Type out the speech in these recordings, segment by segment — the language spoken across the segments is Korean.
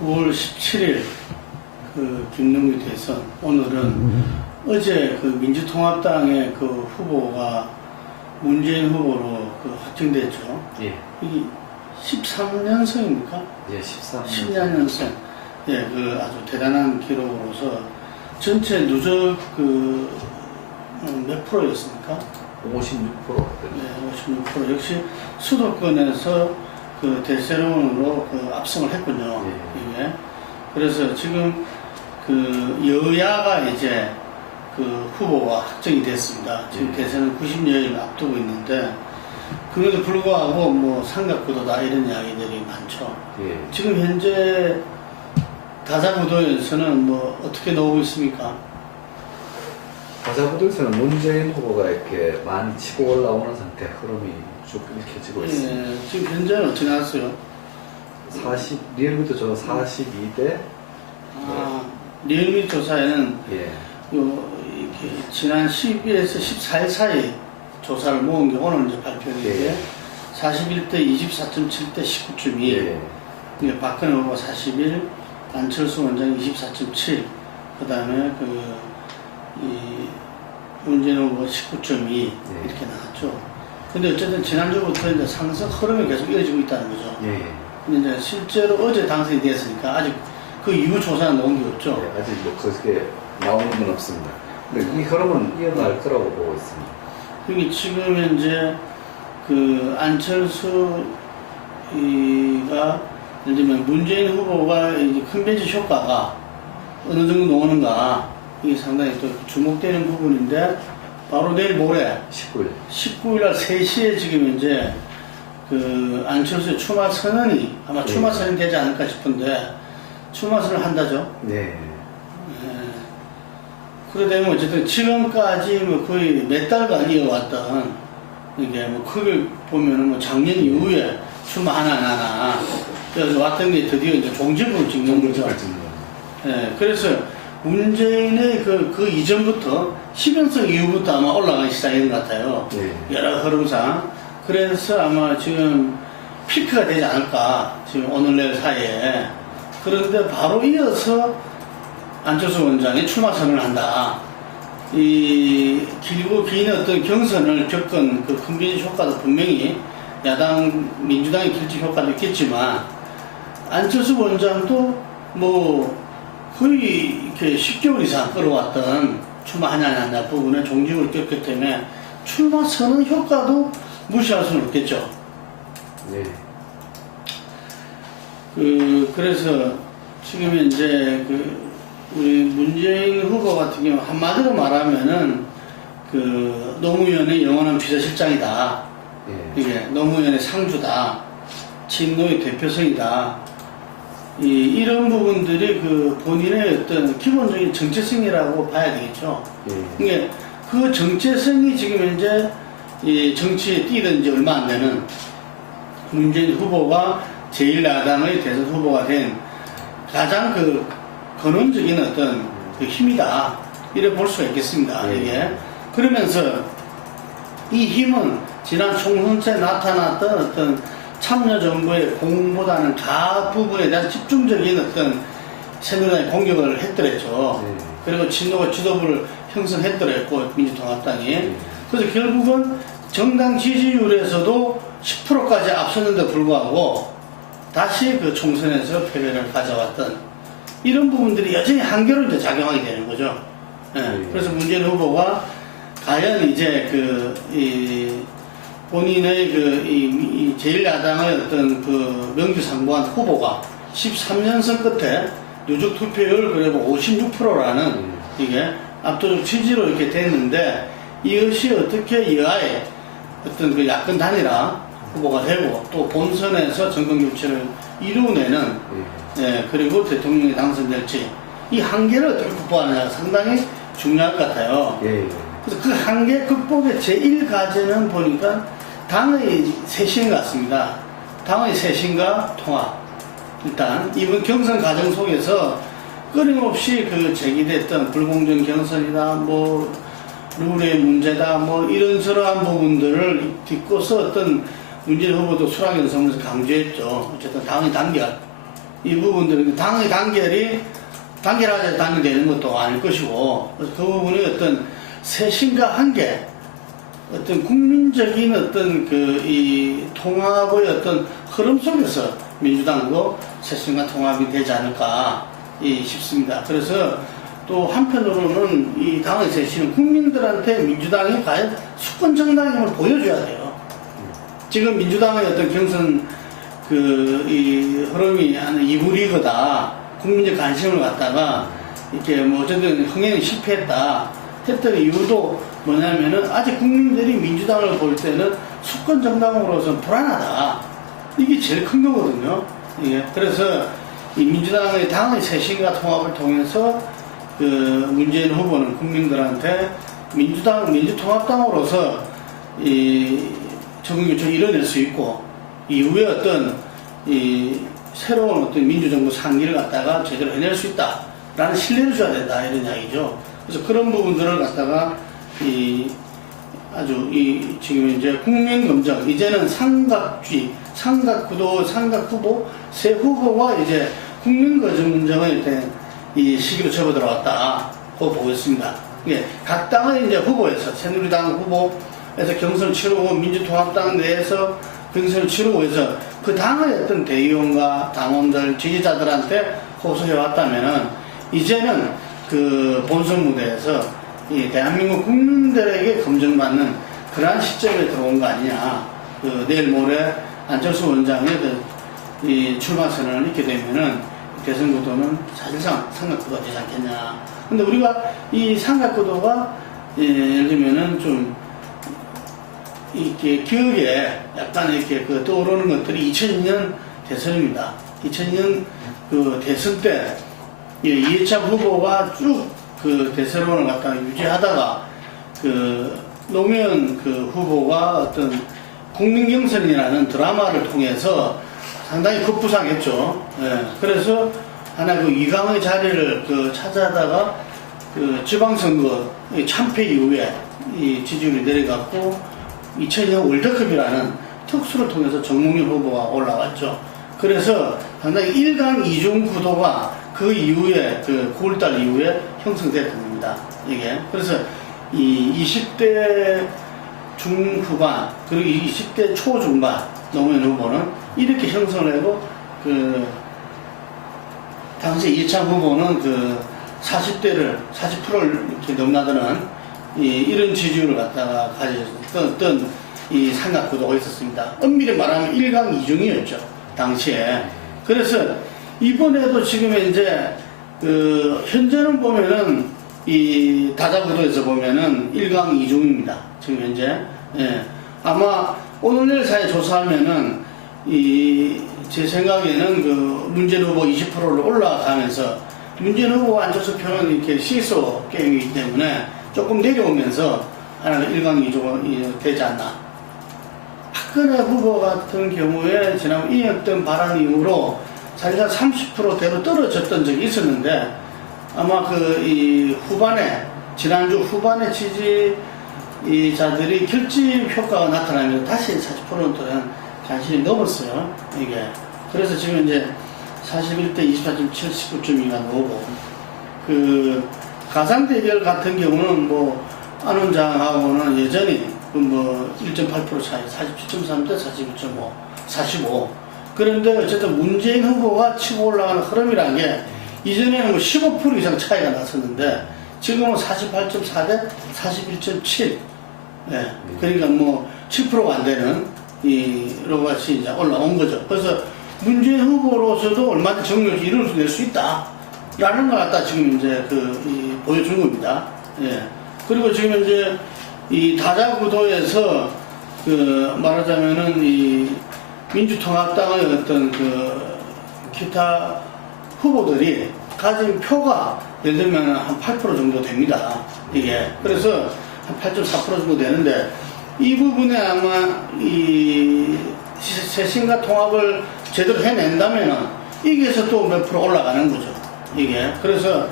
9월 17일 그 김능규 대선, 오늘은 어제 그 민주통합당의 그 후보가 문재인 후보로 그 확정됐죠. 예. 이게 13년생입니까? 예, 13년. 14년생. 예, 그 아주 대단한 기록으로서 전체 누적 그 몇 프로였습니까? 56%. 네, 56%. 역시 수도권에서 그 대세론으로 그 압승을 했군요. 예. 이게. 그래서 지금 그 여야가 이제 그 후보가 확정이 됐습니다. 지금 예. 대선은 90여일 앞두고 있는데, 그럼에도 불구하고 뭐 삼각구도다 이런 이야기들이 많죠. 예. 지금 현재 다자구도에서는 뭐 어떻게 나오고 있습니까? 가자부도에서는 문재인 후보가 이렇게 많이 치고 올라오는 상태, 흐름이 쭉 읽혀지고 있습니다. 예, 지금 현재는 어떻게 나왔어요? 리얼미터 조사 42대. 리얼미 조사에는 예. 이렇게 지난 10일에서 14일 사이 조사를 모은 게 오늘 이제 발표인데, 예. 41대 24.7대 19.2, 예. 박근혜 후보 41, 안철수 원장 24.7, 그 다음에 이 문재인 후보 19.2 이렇게 나왔죠. 근데 어쨌든 지난주부터 이제 상승 흐름이 계속 이어지고 있다는 거죠. 예. 근데 이제 실제로 어제 당선이 됐으니까 아직 그 이후 조사는 나온 게 없죠. 예, 아직 뭐 그렇게 나오는 건 없습니다. 근데 이 흐름은 이어날 거라고 보고 있습니다. 여기 지금 현재 그 안철수가 예를 들면 문재인 후보가 이제 큰 벤치 효과가 어느 정도 나오는가, 이게 상당히 또 주목되는 부분인데, 바로 내일 모레 19일 날 3시에 지금 이제 그 안철수의 출마 선언이 아마 출마 선언이 되지 않을까 싶은데, 출마 선언을 한다죠. 네. 그래 되면 어쨌든 지금까지 뭐 거의 몇 달간 이어왔던 이게 뭐 크게 보면은 뭐 작년 이후에 출마 하나 안 하나 그래서 왔던 게 드디어 이제 종지부를 찍는 거죠. 예, 그래서 문재인의 그 이전부터 시변성 이후부터 아마 올라가기 시작인 것 같아요. 네. 여러 흐름상. 그래서 아마 지금 피크가 되지 않을까, 지금 오늘 내일 사이에. 그런데 바로 이어서 안철수 원장이 출마 선언을 한다. 이 길고 긴 어떤 경선을 겪은 그 큰빈 효과도 분명히 야당 민주당의 결집 효과도 있겠지만, 안철수 원장도 뭐 거의 이렇게 10개월 이상 끌어왔던 출마하냐 안 하냐 부분에 종지부를 꼈기 때문에 출마 선언 효과도 무시할 수는 없겠죠. 네. 그래서 지금 이제 우리 문재인 후보 같은 경우 한마디로 말하면은 그 노무현의 영원한 비서실장이다. 네. 이게 노무현의 상주다. 친노의 대표성이다. 이런 부분들이 그 본인의 어떤 기본적인 정체성이라고 봐야 되겠죠. 이게 그 정체성이 지금 현재 이 정치에 뛰던 지 얼마 안 되는 문재인 후보가 제1야당의 대선 후보가 된 가장 그 근원적인 어떤 그 힘이다. 이래 볼 수가 있겠습니다. 이게. 그러면서 이 힘은 지난 총선 때 나타났던 어떤 참여정부의 공보다는 가 부분에 대한 집중적인 어떤 새누리당이 공격을 했더랬죠. 그리고 친노가 지도부를 형성했더랬고, 민주통합당이. 그래서 결국은 정당 지지율에서도 10%까지 앞섰는데 불구하고 다시 그 총선에서 패배를 가져왔던 이런 부분들이 여전히 한계로 이제 작용하게 되는 거죠. 그래서 문재인 후보가 과연 이제 본인의 이 제1야당의 어떤 그 명지상부한 후보가 13년선 끝에 누적 투표율 그리고 56%라는 이게 압도적 지지로 이렇게 됐는데, 이것이 어떻게 여야의 어떤 그 야권 단일화 후보가 되고 또 본선에서 정권 교체를 이루어내는 그리고 대통령이 당선될지, 이 한계를 어떻게 극복하느냐가 상당히 중요할 것 같아요. 그래서 그 한계 극복의 제1과제는 보니까 당의 쇄신 같습니다. 당의 쇄신과 통합. 일단 이번 경선 과정 속에서 끊임없이 그 제기됐던 불공정 경선이다, 뭐 룰의 문제다, 뭐 이런저런 부분들을 딛고서 어떤 문재인 후보도 수락연설에서 강조했죠. 어쨌든 당의 단결, 이 부분들은 당의 단결하자 단결되는 것도 아닐 것이고, 그래서 그 부분이 어떤 쇄신과 한계, 어떤 국민적인 어떤 이 통합의 어떤 흐름 속에서 민주당도 쇄신과 통합이 되지 않을까 싶습니다. 그래서 또 한편으로는 이 당의 쇄신은 국민들한테 민주당이 과연 수권 정당임을 보여줘야 돼요. 지금 민주당의 어떤 경선 이 흐름이 한 2부 리그다, 국민적 관심을 갖다가 이렇게 뭐 어쨌든 흥행이 실패했다 했던 이유도 뭐냐면은 아직 국민들이 민주당을 볼 때는 수권 정당으로서 불안하다, 이게 제일 큰 거거든요. 예. 그래서 이 민주당의 당의 쇄신과 통합을 통해서 그 문재인 후보는 국민들한테 민주통합당으로서 이 정규교체를 이뤄낼 수 있고, 이후에 어떤 이 새로운 어떤 민주정부 상기를 갖다가 제대로 해낼 수 있다라는 신뢰를 줘야 된다, 이런 이야기죠. 그래서 그런 부분들을 갖다가 아주 지금 이제 국민검증, 이제는 삼각주의, 삼각구도, 삼각후보, 세 후보가 이제 국민검증의 이 시기로 접어들어왔다고 보고 있습니다. 예, 각 당의 이제 후보에서, 새누리당 후보에서 경선을 치르고, 민주통합당 내에서 경선을 치르고 해서 그 당의 어떤 대의원과 당원들, 지지자들한테 호소해왔다면은, 이제는 그 본선 무대에서 이 대한민국 국민들에게 검증받는 그러한 시점에 들어온 거 아니냐. 내일 모레 안철수 원장의 이 출마 선언을 있게 되면은 대선 구도는 사실상 삼각구도가 되지 않겠냐. 근데 우리가 이 삼각구도가 예를 들면은 좀 이렇게 기억에 약간 이렇게 떠오르는 것들이 2002년 대선입니다. 2002년 그 대선 때 이해찬 후보가 쭉 그 대선론을 갖다가 유지하다가 노무현 후보가 어떤 국민경선이라는 드라마를 통해서 상당히 급부상했죠. 예. 그래서 하나 이강의 자리를 차지하다가 지방선거 참패 이후에 이 지지율이 내려갔고, 2002년 월드컵이라는 특수를 통해서 정몽준 후보가 올라왔죠. 그래서 상당히 1강 2중 구도가 그 이후에 9월달 이후에 형성됐던 겁니다. 이게 그래서 이 20대 중후반 그리고 20대 초중반 노무현 후보는 이렇게 형성을 하고, 당시 이해찬 후보는 40%를 이렇게 넘나드는 이런 지지율을 갖다가 가졌던 이 삼각구도가 있었습니다. 엄밀히 말하면 1강 2중이었죠, 당시에. 그래서 이번에도 지금 이제 현재는 보면은 이 다자구도에서 보면은 1강 2중입니다. 지금 현재. 예. 아마 오늘 내일 사이에 조사하면은 제 생각에는 문재인 후보 20%를 올라가면서, 문재인 후보 안철수 표는 이렇게 시소 게임이기 때문에 조금 내려오면서 하나 1강 2중이 되지 않나. 박근혜 후보 같은 경우에 지난번 이었던 발언 이후로 사실상 30%대로 떨어졌던 적이 있었는데, 아마 지난주 후반에 지지자들이 결집 효과가 나타나면서 다시 40%는 간신히 넘었어요, 이게. 그래서 지금 이제 41대 24.79점이 나오고, 가상 대결 같은 경우는 안 원장하고는 여전히 1.8% 차이, 47.3대 49.5, 45. 그런데 어쨌든 문재인 후보가 치고 올라가는 흐름이라는 게, 이전에는 15% 이상 차이가 났었는데, 지금은 48.4대 41.7. 예. 그러니까 7%가 안 되는 로같이 이제 올라온 거죠. 그래서 문재인 후보로서도 얼마든지 정력이 이룰 수 있다. 라는 걸 갖다 지금 이제 보여준 겁니다. 예. 그리고 지금 이제 이 다자구도에서 말하자면은 이 민주통합당의 어떤 기타 후보들이 가진 표가 예를 들면 한 8% 정도 됩니다. 이게. 그래서 한 8.4% 정도 되는데, 이 부분에 아마 이 쇄신과 통합을 제대로 해낸다면은 이게서 또 몇 프로 올라가는 거죠. 이게. 그래서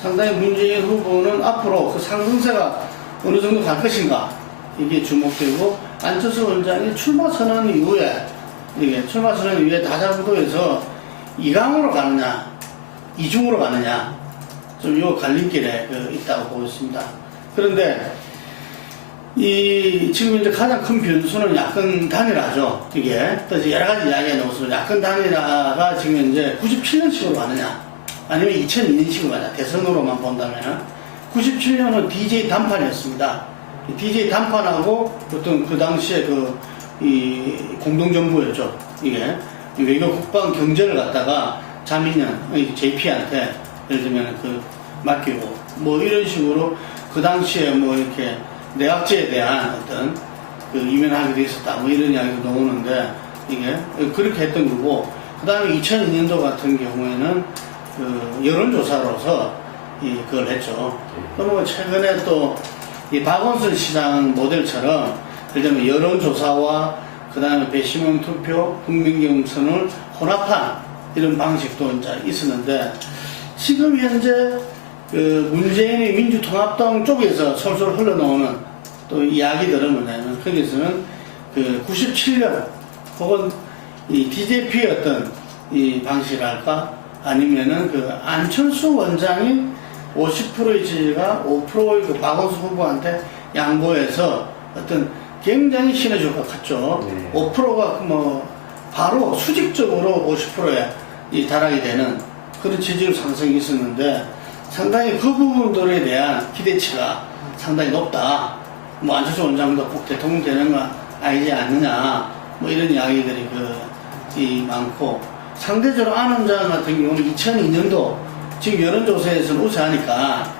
상당히 문재인 후보는 앞으로 상승세가 어느 정도 갈 것인가, 이게 주목되고, 안철수 원장이 출마 선언 이후에 다자구도에서 이강으로 가느냐, 이중으로 가느냐, 좀 요 갈림길에 있다고 보고 있습니다. 그런데, 지금 이제 가장 큰 변수는 야권 단일화죠, 이게. 그래서 여러 가지 이야기가 나오서 야권 단일화가 지금 이제 97년식으로 가느냐, 아니면 2002년식으로 가느냐, 대선으로만 본다면은, 97년은 DJ 단판이었습니다. DJ 단판하고 어떤 그 당시에 이 공동정부였죠, 이게. 외교 국방 경제를 갖다가 자민련, JP한테 예를 들면 맡기고, 뭐 이런 식으로 그 당시에 뭐 이렇게 내각제에 대한 어떤 이면하기도 있었다, 뭐 이런 이야기도 나오는데, 이게 그렇게 했던 거고, 그 다음에 2002년도 같은 경우에는 여론조사로서 그걸 했죠. 그러면 최근에 또 이 박원순 시장 모델처럼 예를 들면 여론조사와 그 다음에 배심원 투표, 국민경선을 혼합한 이런 방식도 이제 있었는데, 지금 현재 문재인의 민주통합당 쪽에서 솔솔 흘러나오는 또 이야기들은 뭐냐면, 거기서는 97년 혹은 이 DJP의 어떤 이 방식이랄까, 아니면은 안철수 원장이 50%의 지지가 5%의 박원순 후보한테 양보해서 어떤 굉장히 시너지 효과가 컸죠. 네. 5%가 뭐 바로 수직적으로 50%에 달하게 되는 그런 지지율 상승이 있었는데, 상당히 그 부분들에 대한 기대치가 상당히 높다. 뭐 안철수 원장도 꼭 대통령 되는 거 아니지 않느냐, 뭐 이런 이야기들이 많고, 상대적으로 안 원장 같은 경우는 2002년도 지금 여론조사에서는 우세하니까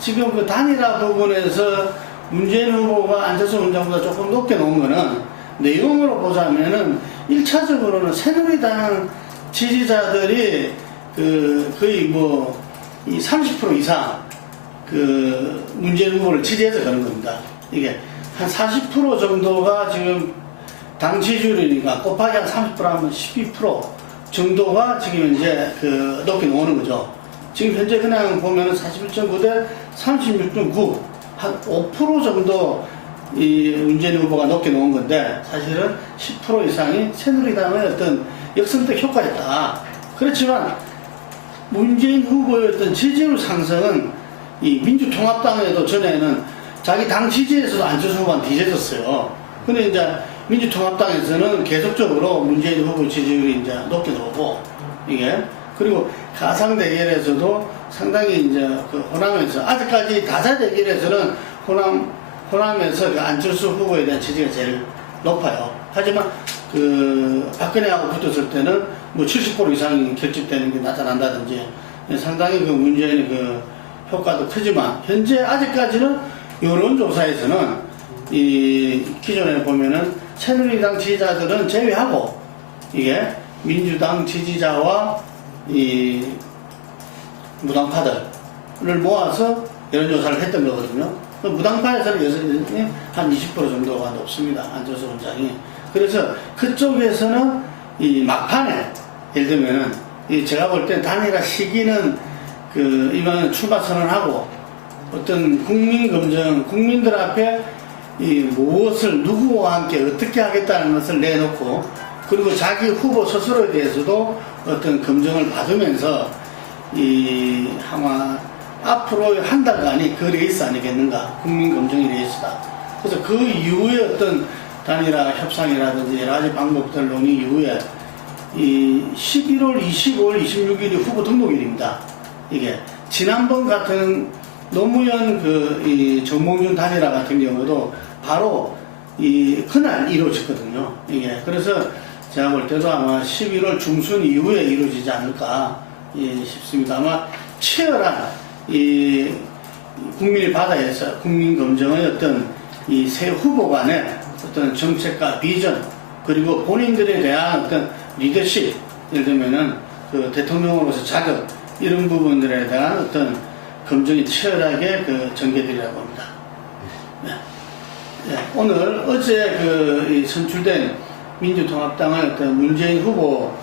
지금 단일화 부분에서 문재인 후보가 안철수 원장보다 조금 높게 놓은 거는, 내용으로 보자면은 1차적으로는 새누리당 지지자들이 거의 이 30% 이상 문재인 후보를 지지해서 그런 겁니다. 이게 한 40% 정도가 지금 당 지지율이니까 곱하기 한 30% 하면 12% 정도가 지금 이제 높게 나오는 거죠. 지금 현재 그냥 보면은 41.9 대 36.9, 한 5% 정도 문재인 후보가 높게 나온 건데, 사실은 10% 이상이 새누리당의 어떤 역선택 효과였다. 그렇지만 문재인 후보의 어떤 지지율 상승은 이 민주통합당에도 전에는 자기 당 지지에서도 안철수 후보한테 뒤져졌어요. 근데 이제 민주통합당에서는 계속적으로 문재인 후보 지지율이 이제 높게 나오고, 이게. 그리고 가상 대결에서도 상당히 이제 호남에서, 아직까지 다자 대결에서는 호남에서 안철수 후보에 대한 지지가 제일 높아요. 하지만 박근혜하고 붙었을 때는 뭐 70% 이상이 결집되는 게 나타난다든지, 상당히 문재인의 효과도 크지만, 현재 아직까지는 여론조사에서는 기존에 보면은 새누리당 지지자들은 제외하고, 이게 민주당 지지자와 무당파들을 모아서 여론조사를 했던 거거든요. 무당파에서는 여전히 한 20% 정도가 높습니다, 안철수 원장이. 그래서 그쪽에서는 막판에, 예를 들면은 제가 볼 땐 단일화 시기는 이번 출마 선언하고 어떤 국민검증, 국민들 앞에 무엇을 누구와 함께 어떻게 하겠다는 것을 내놓고, 그리고 자기 후보 스스로에 대해서도 어떤 검증을 받으면서 아마 앞으로 한 달간이 그 레이스 아니겠는가, 국민검증의 레이스다. 그래서 그 이후에 어떤 단일화 협상이라든지 여러 가지 방법들 논의 이후에 11월 25일, 26일이 후보 등록일입니다. 이게 지난번 같은 노무현 정몽준 단일화 같은 경우도 바로 그날 이루어졌거든요. 이게 그래서 제가 볼 때도 아마 11월 중순 이후에 이루어지지 않을까 싶습니다. 아마 치열한 국민의 바다에서 국민검증의 어떤 새 후보 간의 어떤 정책과 비전, 그리고 본인들에 대한 어떤 리더십, 예를 들면은 대통령으로서 자격, 이런 부분들에 대한 어떤 검증이 치열하게 전개되리라고 합니다. 네. 네. 오늘 어제 선출된 민주통합당의 어떤 문재인 후보를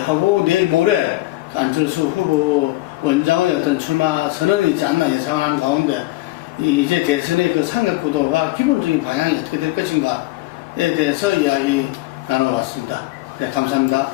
하고 내일 모레 안철수 후보 원장의 어떤 출마 선언이 있지 않나 예상하는 가운데, 이제 대선의 상역 구도가 기본적인 방향이 어떻게 될 것인가에 대해서 이야기 나눠봤습니다. 네, 감사합니다.